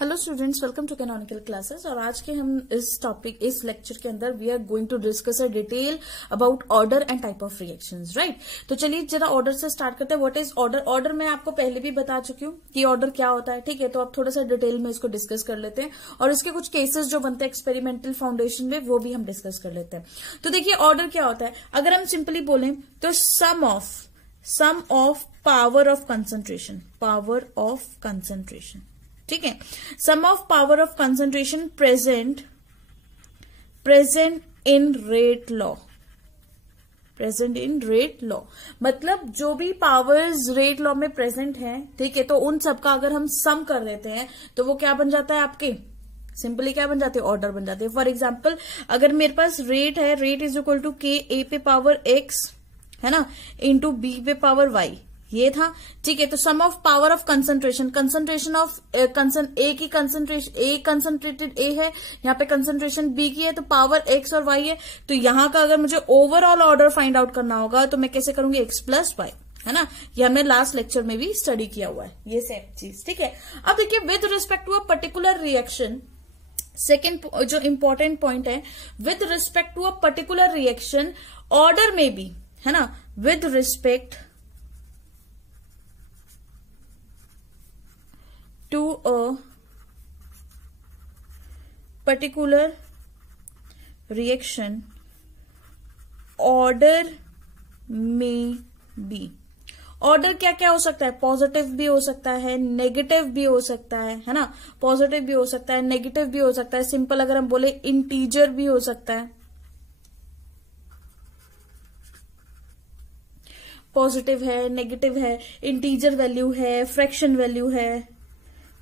Hello students, welcome to canonical classes. और आज के हम इस लेक्चर के अंदर we are going to discuss a detail about order and type of reactions, right. तो चलिए जरा ऑर्डर से स्टार्ट करते हैं। What is order? ऑर्डर मैं आपको पहले भी बता चुकी हूँ कि ऑर्डर क्या होता है, ठीक है। तो अब थोड़ा सा डिटेल में इसको डिस्कस कर लेते हैं और इसके कुछ केसेस जो बनते हैं एक्सपेरिमेंटल फाउंडेशन में वो भी हम डिस्कस कर लेते हैं। तो देखिए ऑर्डर क्या होता है, अगर हम सिंपली बोलें तो sum of power of concentration, ठीक है। Sum of power of concentration present in rate law, मतलब जो भी पावर्स रेट लॉ में प्रेजेंट हैं, ठीक है, तो उन सबका अगर हम सम कर देते हैं तो वो क्या बन जाता है, आपके सिंपली क्या बन जाते हैं, ऑर्डर बन जाते हैं। फॉर एग्जाम्पल अगर मेरे पास रेट है, rate is equal to K A पे पावर एक्स, है ना, इंटू बी पे पावर वाई, ये था, ठीक है। तो sum of power of concentration of A की कंसंट्रेशन, ए कंसंट्रेटेड ए है, यहाँ पे कंसंट्रेशन बी की है, तो पावर एक्स और वाई है। तो यहाँ का अगर मुझे ओवरऑल ऑर्डर फाइंड आउट करना होगा तो मैं कैसे करूंगी, एक्स प्लस वाई, है ना। ये हमने लास्ट लेक्चर में भी स्टडी किया हुआ है, ये सेम चीज, ठीक है। अब देखिए with respect to a particular reaction, second जो इंपॉर्टेंट पॉइंट है, with respect to a particular reaction order में भी, है ना, with respect to a particular reaction order may be, order क्या क्या हो सकता है, पॉजिटिव भी हो सकता है, नेगेटिव भी हो सकता है ना, पॉजिटिव भी हो सकता है, नेगेटिव भी हो सकता है। सिंपल अगर हम बोले इंटीजर भी हो सकता है, पॉजिटिव है, नेगेटिव है, इंटीजर वैल्यू है, फ्रैक्शन वैल्यू है,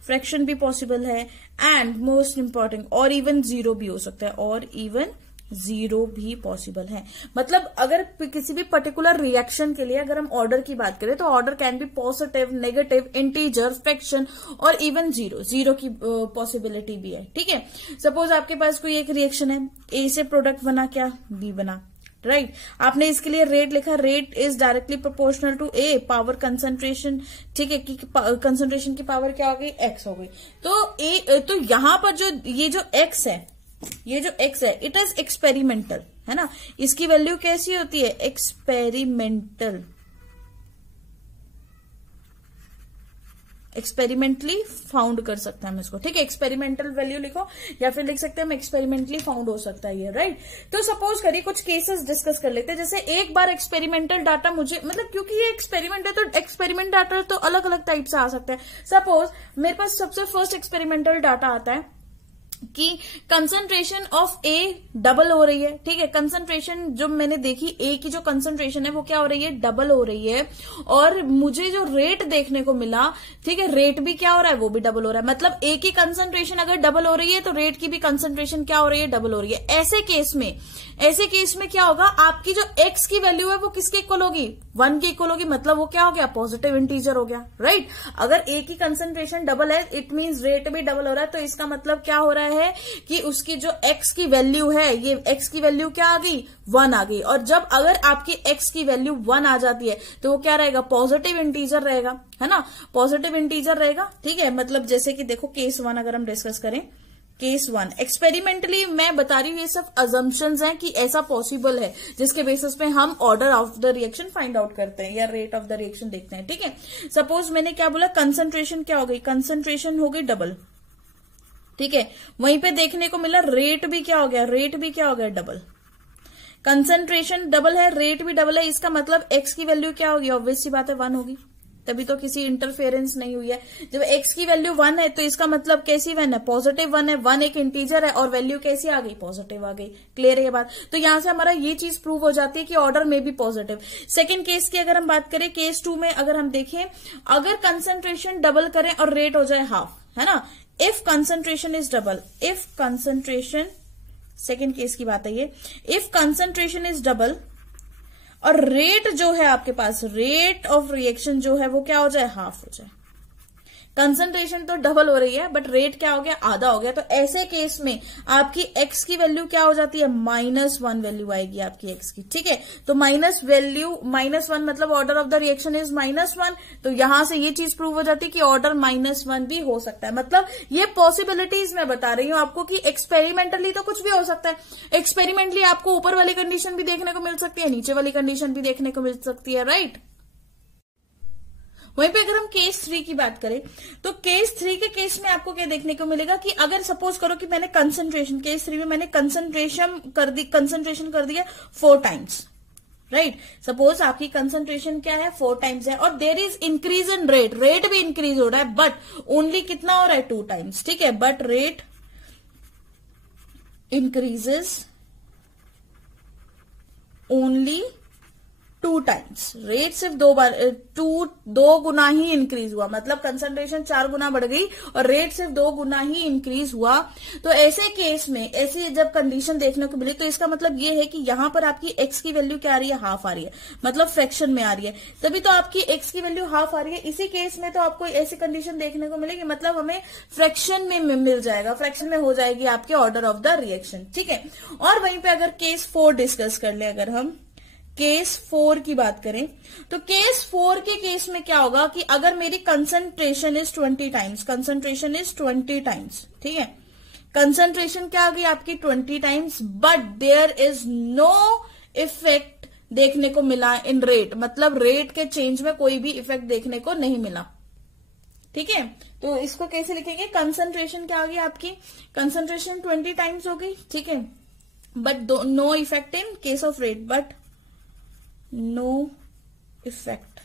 फ्रैक्शन भी पॉसिबल है, एंड मोस्ट इंपॉर्टेंट और इवन जीरो भी हो सकता है, और इवन जीरो भी पॉसिबल है। मतलब अगर किसी भी पर्टिकुलर रिएक्शन के लिए अगर हम ऑर्डर की बात करें तो order can be positive, negative, integer, fraction और इवन जीरो की पॉसिबिलिटी भी है, ठीक है। सपोज आपके पास कोई एक रिएक्शन है, ए से प्रोडक्ट बना, क्या बी बना, राइट। आपने इसके लिए रेट लिखा, rate is directly proportional to a power concentration, ठीक है, कि कंसंट्रेशन की पावर क्या हो गई, एक्स हो गई। तो यहां पर जो ये जो एक्स है, इट इज एक्सपेरिमेंटल, है ना। इसकी वैल्यू कैसी होती है, एक्सपेरिमेंटली फाउंड कर सकते हैं हम इसको, ठीक है। एक्सपेरिमेंटल वैल्यू लिखो या फिर लिख सकते हैं हम एक्सपेरिमेंटली फाउंड हो सकता है ये, राइट। तो सपोज करिए कुछ केसेस डिस्कस कर लेते हैं। जैसे एक बार एक्सपेरिमेंटल डाटा मुझे, मतलब क्योंकि ये एक्सपेरिमेंट है तो एक्सपेरिमेंट डाटा तो अलग अलग टाइप से आ सकता है। सपोज मेरे पास सबसे फर्स्ट एक्सपेरिमेंटल डाटा आता है कि कंसंट्रेशन ऑफ ए डबल हो रही है, ठीक है। कंसंट्रेशन जो मैंने देखी, ए की जो कंसंट्रेशन है वो क्या हो रही है, डबल हो रही है। और मुझे जो रेट देखने को मिला, ठीक है, रेट भी क्या हो रहा है, वो भी डबल हो रहा है। मतलब ए की कंसंट्रेशन अगर डबल हो रही है तो रेट की भी कंसंट्रेशन क्या हो रही है, डबल हो रही है। ऐसे केस में क्या होगा, आपकी जो एक्स की वैल्यू है वो किसके इक्वल होगी, 1 के इक्वल होगी। मतलब वो क्या हो गया, पॉजिटिव इंटीजर हो गया, राइट। अगर ए की कंसंट्रेशन डबल है, इट मींस रेट भी डबल हो रहा है, तो इसका मतलब क्या हो रहा है कि उसकी जो एक्स की वैल्यू है, ये एक्स की वैल्यू क्या आ गई, 1 आ गई। और जब अगर आपकी एक्स की वैल्यू 1 आ जाती है तो वो क्या रहेगा, पॉजिटिव इंटीजर रहेगा, है ना, पॉजिटिव इंटीजर रहेगा, ठीक है। मतलब जैसे कि देखो केस 1 अगर हम डिस्कस करें, केस 1 एक्सपेरिमेंटली मैं बता रही हूँ, ये सब अजम्पशंस हैं कि ऐसा पॉसिबल है जिसके बेसिस पे हम order of the reaction find out करते हैं या रेट ऑफ द रिएक्शन देखते हैं, ठीक है। सपोज मैंने क्या बोला, कंसंट्रेशन क्या हो गई, कंसंट्रेशन हो गई डबल, ठीक है। वहीं पे देखने को मिला रेट भी क्या हो गया, डबल। कंसंट्रेशन डबल है, रेट भी डबल है, इसका मतलब एक्स की वैल्यू क्या होगी, ऑब्वियस सी बात है 1 होगी, तभी तो किसी इंटरफेरेंस नहीं हुई है। जब एक्स की वैल्यू 1 है तो इसका मतलब कैसी 1 है, पॉजिटिव 1 है, 1 एक इंटीजर है और वैल्यू कैसी आ गई, पॉजिटिव आ गई। क्लियर है ये बात? तो यहां से हमारा ये चीज प्रूव हो जाती है कि ऑर्डर में भी पॉजिटिव। सेकंड केस की अगर हम बात करें, केस 2 में अगर हम देखें, अगर कंसंट्रेशन डबल करें और रेट हो जाए हाफ, है ना, if concentration is double, second case की बात है ये, इफ कंसंट्रेशन इज डबल और रेट जो है आपके पास, रेट ऑफ रिएक्शन जो है वो क्या हो जाए, हाफ हो जाए। कंसंट्रेशन तो डबल हो रही है बट रेट क्या हो गया, आधा हो गया। तो ऐसे केस में आपकी एक्स की वैल्यू क्या हो जाती है, -1 वैल्यू आएगी आपकी एक्स की, ठीक है। तो -1 मतलब order of the reaction is -1, तो यहां से ये चीज प्रूव हो जाती है कि ऑर्डर -1 भी हो सकता है। मतलब ये पॉसिबिलिटीज मैं बता रही हूं आपको कि एक्सपेरिमेंटली तो कुछ भी हो सकता है। एक्सपेरिमेंटली आपको ऊपर वाली कंडीशन भी देखने को मिल सकती है, नीचे वाली कंडीशन भी देखने को मिल सकती है, राइट। वहीं पे अगर हम केस 3 की बात करें तो केस 3 के केस में आपको क्या देखने को मिलेगा कि अगर सपोज करो कि मैंने कंसंट्रेशन, केस 3 में मैंने कंसंट्रेशन कर दिया 4 टाइम्स, राइट। सपोज आपकी कंसंट्रेशन क्या है, 4 टाइम्स है, और there is increase in rate भी इंक्रीज हो रहा है, बट ओनली कितना हो रहा है, 2 टाइम्स, ठीक है। But rate increases only 2 times, rate सिर्फ 2 बार 2 गुना ही इंक्रीज हुआ, मतलब कंसंट्रेशन 4 गुना बढ़ गई और रेट सिर्फ 2 गुना ही इंक्रीज हुआ। तो ऐसे केस में ऐसी जब कंडीशन देखने को मिली तो इसका मतलब ये है कि यहां पर आपकी एक्स की वैल्यू क्या आ रही है, हाफ आ रही है, मतलब फ्रैक्शन में आ रही है, तभी तो आपकी एक्स की वैल्यू हाफ आ रही है। इसी केस में तो आपको ऐसी कंडीशन देखने को मिलेगी, मतलब हमें फ्रैक्शन में मिल जाएगा, फ्रैक्शन में हो जाएगी आपके ऑर्डर ऑफ द रिएक्शन, ठीक है। और वहीं पे अगर केस 4 डिस्कस कर ले, अगर हम केस 4 की बात करें तो केस 4 के केस में क्या होगा कि अगर मेरी concentration is 20 times, concentration is 20 times, ठीक है, कंसंट्रेशन क्या आ गई आपकी 20 times, but there is no effect देखने को मिला इन रेट, मतलब रेट के चेंज में कोई भी इफेक्ट देखने को नहीं मिला, ठीक है। तो इसको कैसे लिखेंगे, कंसंट्रेशन क्या आ गई आपकी, कंसंट्रेशन 20 टाइम्स हो गई, ठीक है, but no effect in case of rate, but no effect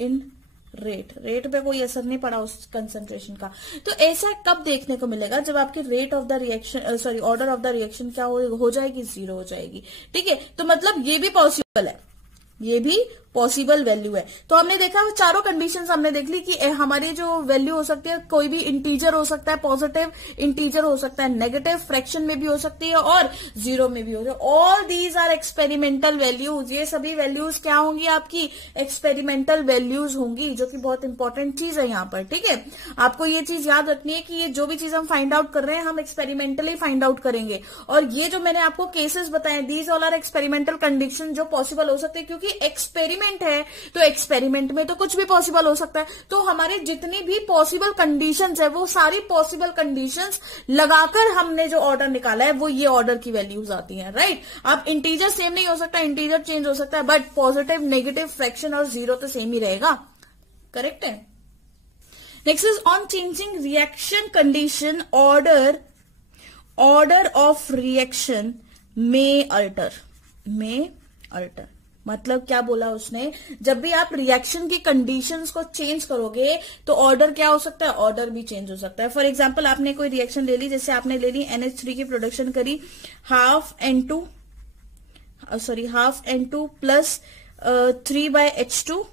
in rate पे कोई असर नहीं पड़ा उस कंसंट्रेशन का। तो ऐसा कब देखने को मिलेगा, जब आपकी rate of the reaction order of the reaction क्या हो जाएगी, 0 हो जाएगी, ठीक है। तो मतलब ये भी पॉसिबल है, ये भी पॉसिबल वैल्यू है। तो हमने देखा चारों कंडीशंस हमने देख ली कि हमारी जो वैल्यू हो सकती है, कोई भी इंटीजर हो सकता है, पॉजिटिव इंटीजर हो सकता है, नेगेटिव फ्रैक्शन में भी हो सकती है और 0 में भी हो सकती है। All these are experimental values, ये सभी वैल्यूज क्या होंगी आपकी, एक्सपेरिमेंटल वैल्यूज होंगी, जो कि बहुत इंपॉर्टेंट चीज है यहाँ पर, ठीक है। आपको ये चीज याद रखनी है कि ये जो भी चीज हम फाइंड आउट कर रहे हैं हम एक्सपेरिमेंटली फाइंड आउट करेंगे, और ये जो मैंने आपको केसेस बताए, these all are experimental condition जो पॉसिबल हो सकते हैं, क्योंकि एक्सपेरिमेंट है तो एक्सपेरिमेंट में तो कुछ भी पॉसिबल हो सकता है। तो हमारे जितनी भी पॉसिबल कंडीशंस है वो सारी पॉसिबल कंडीशंस लगाकर हमने जो ऑर्डर निकाला है वो ये ऑर्डर की वैल्यूज आती हैं, राइट। अब इंटीजर सेम नहीं हो सकता, इंटीजर चेंज हो सकता है, बट पॉजिटिव, नेगेटिव, फ्रैक्शन और 0 तो सेम ही रहेगा, करेक्ट है। Next is on changing reaction condition, order of reaction में अल्टर, मतलब क्या बोला उसने, जब भी आप रिएक्शन की कंडीशंस को चेंज करोगे तो ऑर्डर क्या हो सकता है, ऑर्डर भी चेंज हो सकता है। फॉर एग्जांपल आपने कोई रिएक्शन ले ली, जैसे आपने ले ली NH3 की प्रोडक्शन करी, हाफ N2 प्लस 3/H2,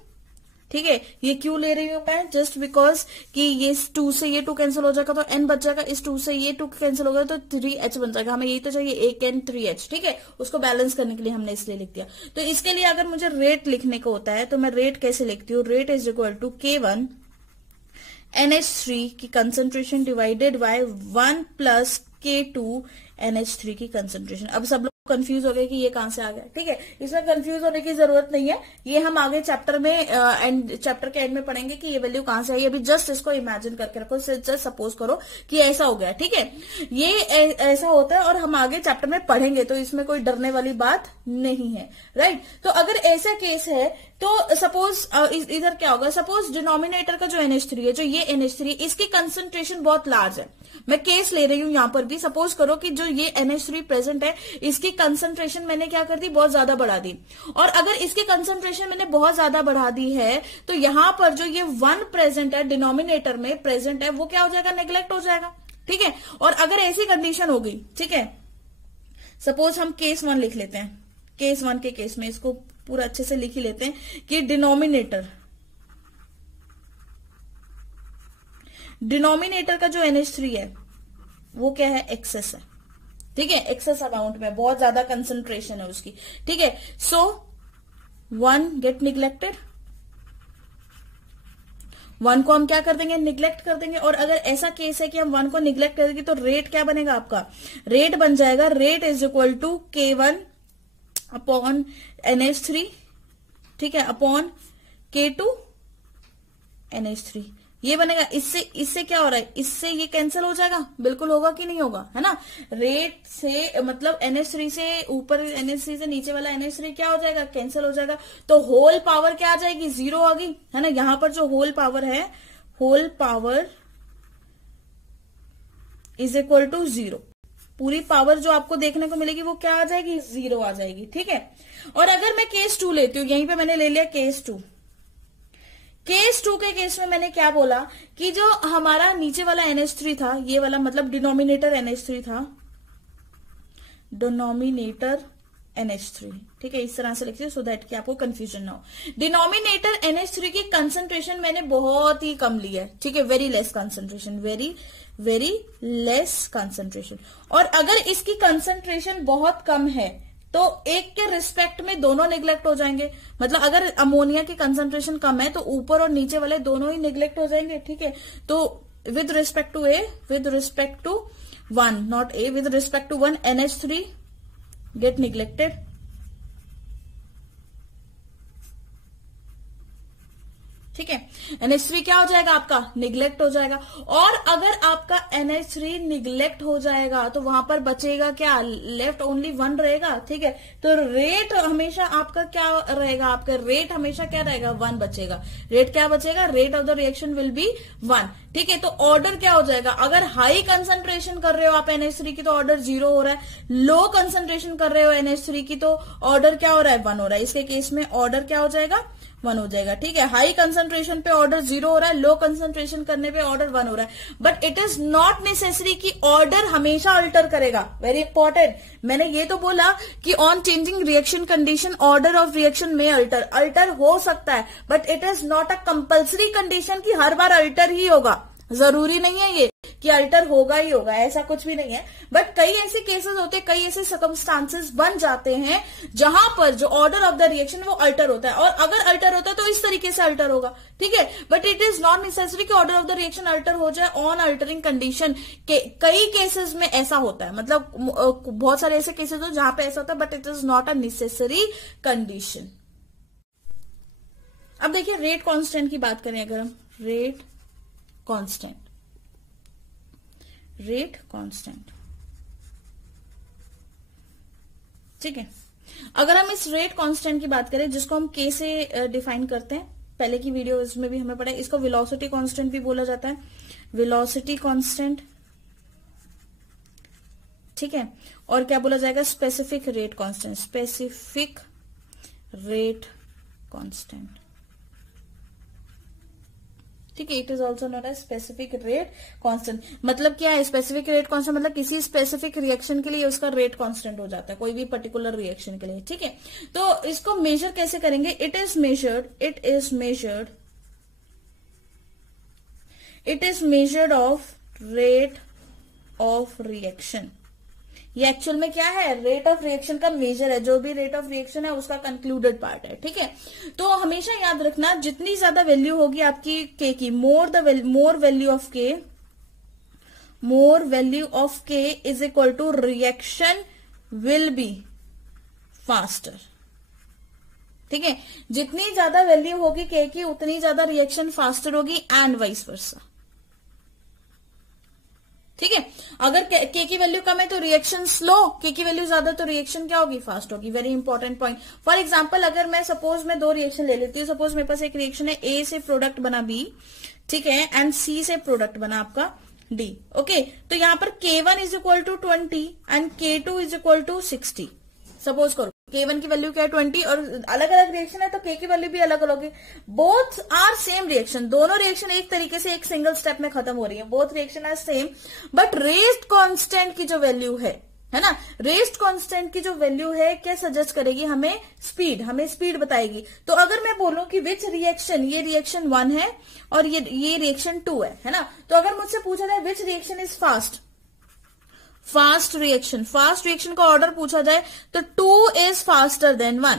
ठीक है। ये क्यों ले रही हूं मैं, जस्ट बिकॉज कि ये 2 से ये 2 कैंसिल हो जाएगा तो N बच जाएगा, इस 2 से ये 2 कैंसिल हो गया तो 3H बन जाएगा, हमें यही तो चाहिए, 1 N 3H, ठीक है। उसको बैलेंस करने के लिए हमने इसलिए लिख दिया। तो इसके लिए अगर मुझे रेट लिखने को होता है तो मैं रेट कैसे लिखती हूँ, rate is equal to K1 NH3 की concentration divided by 1 plus K2 NH3 की कंसंट्रेशन। अब सब लोग कंफ्यूज हो गए कि ये कहां से आ गया, ठीक है। इसमें कंफ्यूज होने की जरूरत नहीं है, ये हम आगे चैप्टर में चैप्टर के एंड में पढ़ेंगे कि ये वैल्यू कहां से आई। अभी जस्ट इसको इमेजिन करके रखो, जस्ट सपोज करो कि ऐसा हो गया, ठीक है, ये ऐसा होता है और हम आगे चैप्टर में पढ़ेंगे, तो इसमें कोई डरने वाली बात नहीं है, राइट। तो अगर ऐसा केस है तो सपोज इधर क्या होगा, सपोज डिनोमिनेटर का जो NH3 है, जो ये NH3 इसकी कंसंट्रेशन बहुत लार्ज है। मैं केस ले रही हूं यहां पर भी, सपोज करो कि जो ये NH3 प्रेजेंट है इसकी कंसंट्रेशन मैंने क्या कर दी, बहुत ज्यादा बढ़ा दी, और अगर इसकी कंसंट्रेशन मैंने बहुत ज्यादा बढ़ा दी है तो यहां पर जो ये 1 प्रेजेंट है, डिनोमिनेटर में प्रेजेंट है, वो क्या हो जाएगा, नेग्लेक्ट हो जाएगा, ठीक है। और अगर ऐसी कंडीशन हो गई, ठीक है, सपोज हम केस 1 लिख लेते हैं, केस 1 के केस में इसको पूरा अच्छे से लिख ही लेते हैं कि डिनोमिनेटर का जो NH3 है वो क्या है, एक्सेस है, ठीक है, एक्सेस अमाउंट में बहुत ज्यादा कंसंट्रेशन है उसकी, ठीक है। सो 1 गेट निग्लेक्टेड, वन को हम क्या कर देंगे, निग्लेक्ट कर देंगे। और अगर ऐसा केस है कि हम वन को निग्लेक्ट कर देंगे तो रेट क्या बनेगा आपका, रेट बन जाएगा rate is equal to K1 upon NH3, ठीक है, अपॉन K2 NH3, ये बनेगा। इससे क्या हो रहा है, इससे ये कैंसिल हो जाएगा, बिल्कुल होगा कि नहीं होगा, है ना। रेट से मतलब NH3 से ऊपर, NH3 से नीचे वाला NH3 क्या हो जाएगा, कैंसिल हो जाएगा। तो होल पावर क्या आ जाएगी, 0 आ गई, है ना। यहां पर जो होल पावर है, whole power is equal to 0, पूरी पावर जो आपको देखने को मिलेगी वो क्या आ जाएगी, 0 आ जाएगी, ठीक है। और अगर मैं केस 2 लेती हूँ, यहीं पे मैंने ले लिया केस 2। केस 2 के केस में मैंने क्या बोला कि जो हमारा नीचे वाला NH3 था, ये वाला मतलब डिनोमिनेटर NH3 था, डिनोमिनेटर NH3, ठीक है, इस तरह से लिखिए सो दैट कि आपको कंफ्यूजन ना हो। डिनोमिनेटर NH3 की कंसंट्रेशन मैंने बहुत ही कम ली है, ठीक है, very less concentration, very less concentration. और अगर इसकी कंसंट्रेशन बहुत कम है तो एक के रिस्पेक्ट में दोनों निग्लेक्ट हो जाएंगे। मतलब अगर अमोनिया की कंसंट्रेशन कम है तो ऊपर और नीचे वाले दोनों ही निग्लेक्ट हो जाएंगे, ठीक है। तो with respect to A, with respect to 1, not A, with respect to 1 NH3 get neglected, ठीक है। NH3 क्या हो जाएगा आपका, निग्लेक्ट हो जाएगा। और अगर आपका NH3 निग्लेक्ट हो जाएगा तो वहां पर बचेगा क्या, लेफ्ट ओनली 1 रहेगा, ठीक है। तो रेट हमेशा आपका क्या रहेगा, आपका रेट हमेशा क्या रहेगा, 1 बचेगा। रेट क्या बचेगा, rate of the reaction will B 1, ठीक है। तो ऑर्डर क्या हो जाएगा, अगर हाई कंसंट्रेशन कर रहे हो आप NH3 की तो ऑर्डर 0 हो रहा है, लो कंसंट्रेशन कर रहे हो NH3 की तो ऑर्डर क्या हो रहा है, 1 हो रहा है। इसके केस में ऑर्डर क्या हो जाएगा, 1 हो जाएगा, ठीक है। हाई कंसंट्रेशन पे ऑर्डर 0 हो रहा है, लो कंसंट्रेशन करने पे ऑर्डर 1 हो रहा है। But it is not necessary कि ऑर्डर हमेशा अल्टर करेगा, वेरी इंपॉर्टेंट। मैंने ये तो बोला कि on changing reaction condition order of reaction में अल्टर हो सकता है, but it is not a compulsory condition कि हर बार अल्टर ही होगा। जरूरी नहीं है ये कि अल्टर होगा ही होगा, ऐसा कुछ भी नहीं है। बट कई ऐसे केसेस होते हैं, कई ऐसे सर्कमस्टांसेस बन जाते हैं जहां पर जो ऑर्डर ऑफ द रिएक्शन वो अल्टर होता है। और अगर अल्टर होता है तो इस तरीके से अल्टर होगा, ठीक है। But it is not necessary कि order of the reaction alter हो जाए ऑन अल्टरिंग कंडीशन। कई केसेस में ऐसा होता है, मतलब बहुत सारे ऐसे केसेस हो जहां पे ऐसा होता है, but it is not a necessary condition. अब देखिए रेट कांस्टेंट की बात करें, अगर हम रेट कांस्टेंट, ठीक है। अगर हम इस रेट कांस्टेंट की बात करें, जिसको हम K से डिफाइन करते हैं, पहले की वीडियोस में भी हमें पढ़ा है, इसको वेलोसिटी कांस्टेंट भी बोला जाता है, वेलोसिटी कांस्टेंट, ठीक है। और क्या बोला जाएगा, specific rate constant, specific rate constant, ठीक है। It is also note as specific rate constant. मतलब क्या है स्पेसिफिक रेट कांस्टेंट, मतलब किसी स्पेसिफिक रिएक्शन के लिए उसका रेट कांस्टेंट हो जाता है, कोई भी पर्टिकुलर रिएक्शन के लिए, ठीक है। तो इसको मेजर कैसे करेंगे, it is measured of rate of reaction. ये एक्चुअल में क्या है, रेट ऑफ रिएक्शन का मेजर है, जो भी रेट ऑफ रिएक्शन है उसका कंक्लूडेड पार्ट है, ठीक है। तो हमेशा याद रखना, जितनी ज्यादा वैल्यू होगी आपकी K की, more value of K is equal to reaction will be faster, ठीक है। जितनी ज्यादा वैल्यू होगी K की उतनी ज्यादा रिएक्शन फास्टर होगी, एंड वाइस वर्सा, ठीक है। अगर K की वैल्यू कम है तो रिएक्शन स्लो, K की वैल्यू ज्यादा तो रिएक्शन क्या होगी, फास्ट होगी। Very important point. For example अगर मैं सपोज मैं 2 रिएक्शन ले लेती हूँ, सपोज मेरे पास एक रिएक्शन है, A से प्रोडक्ट बना B, ठीक है, एंड C से प्रोडक्ट बना आपका D, ओके। तो यहां पर K1 is equal to 20 and K2 is equal to 60। Suppose करो K1 की वैल्यू क्या है 20 और अलग अलग रिएक्शन है तो K की वैल्यू भी अलग अलग होगी। बोथ आर सेम रिएक्शन, दोनों रिएक्शन एक तरीके से एक सिंगल स्टेप में खत्म हो रही है, both reaction are same, but rest constant की जो वैल्यू है ना, रेस्ट कांस्टेंट की जो वैल्यू है क्या सजेस्ट करेगी हमें, स्पीड बताएगी। तो अगर मैं बोलूं कि विच रिएक्शन, ये रिएक्शन 1 है और ये रिएक्शन 2 है ना, तो अगर मुझसे पूछा जाए which reaction is fast reaction का ऑर्डर पूछा जाए तो 2 इज फास्टर देन 1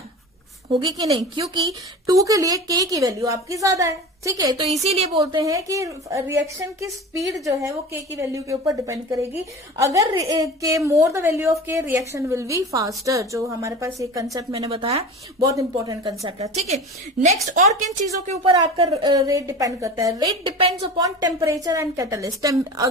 होगी कि नहीं, क्योंकि 2 के लिए K की वैल्यू आपकी ज्यादा है, ठीक है, तो इसीलिए बोलते हैं कि रिएक्शन की स्पीड जो है वो के की वैल्यू के ऊपर डिपेंड करेगी। अगर के मोर द वैल्यू ऑफ के, रिएक्शन विल बी फास्टर। जो हमारे पास एक कंसेप्ट मैंने बताया, बहुत इंपॉर्टेंट कंसेप्ट है। ठीक है, नेक्स्ट, और किन चीजों के ऊपर आपका रेट डिपेंड करता है? Rate depends upon temperature and catalyst.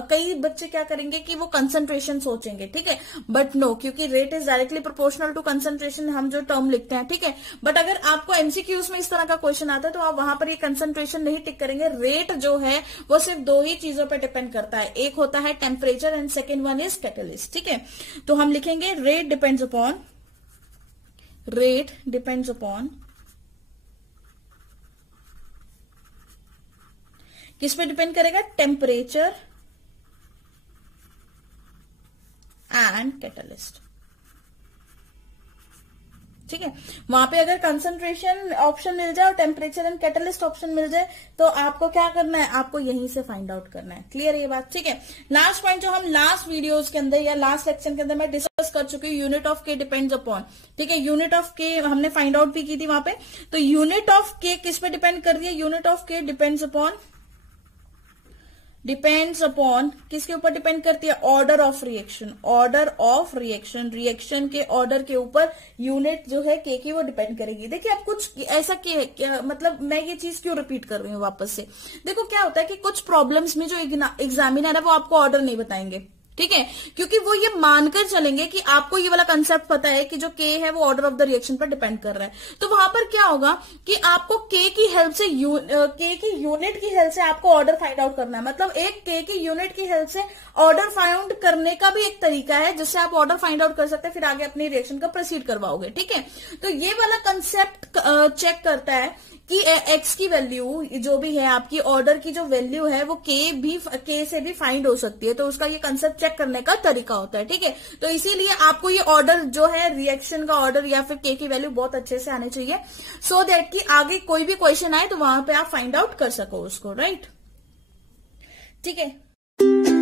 कई बच्चे क्या करेंगे कि वो कंसंट्रेशन सोचेंगे, ठीक है, बट नो, क्योंकि rate is directly proportional to concentration, हम जो टर्म लिखते हैं। ठीक है, बट अगर आपको एमसीक्यूज में इस तरह का क्वेश्चन आता है तो आप वहां पर ये कंसंट्रेशन नहीं टिक करेंगे। रेट जो है वो सिर्फ दो ही चीजों पर डिपेंड करता है, एक होता है temperature and second one is catalyst. ठीक है, तो हम लिखेंगे रेट डिपेंड्स अपॉन किस पे डिपेंड करेगा? Temperature and catalyst. ठीक है, वहां पे अगर कंसंट्रेशन ऑप्शन मिल जाए और टेम्परेचर एंड कैटलिस्ट ऑप्शन मिल जाए तो आपको क्या करना है? आपको यहीं से फाइंड आउट करना है। क्लियर ये बात? ठीक है, लास्ट पॉइंट जो हम लास्ट वीडियोस के अंदर या लास्ट लेक्चर के अंदर मैं डिस्कस कर चुकी हूँ, यूनिट ऑफ के डिपेंड्स अपॉन। ठीक है, यूनिट ऑफ के हमने फाइंड आउट भी की थी वहां पे। तो यूनिट ऑफ के किस पे डिपेंड कर रही है? यूनिट ऑफ के डिपेंड्स अपॉन किसके ऊपर डिपेंड करती है? Order of reaction. रिएक्शन के ऑर्डर के ऊपर यूनिट जो है के की वो डिपेंड करेगी। देखिए, अब कुछ ऐसा क्या मतलब मैं ये चीज क्यों रिपीट कर रही हूँ वापस से? देखो क्या होता है कि कुछ प्रॉब्लम्स में जो एग्जामिनर है वो आपको ऑर्डर नहीं बताएंगे। ठीक है, क्योंकि वो ये मानकर चलेंगे कि आपको ये वाला कंसेप्ट पता है कि जो के है वो ऑर्डर ऑफ द रिएक्शन पर डिपेंड कर रहा है। तो वहां पर क्या होगा कि आपको के की हेल्प से के की यूनिट की हेल्प से आपको ऑर्डर फाइंड आउट करना है। मतलब एक के की यूनिट की हेल्प से ऑर्डर फाइंड करने का भी एक तरीका है जिससे आप ऑर्डर फाइंड आउट कर सकते हैं, फिर आगे अपनी रिएक्शन का प्रोसीड करवाओगे। ठीक है, तो ये वाला कंसेप्ट चेक करता है कि एक्स की वैल्यू जो भी है, आपकी ऑर्डर की जो वैल्यू है वो के से भी फाइंड हो सकती है। तो उसका ये कंसेप्ट चेक करने का तरीका होता है। ठीक है, तो इसीलिए आपको ये ऑर्डर जो है, रिएक्शन का ऑर्डर या फिर के की वैल्यू बहुत अच्छे से आने चाहिए, सो दैट कि आगे कोई भी क्वेश्चन आए तो वहां पे आप फाइंड आउट कर सको उसको। राइट? ठीक है।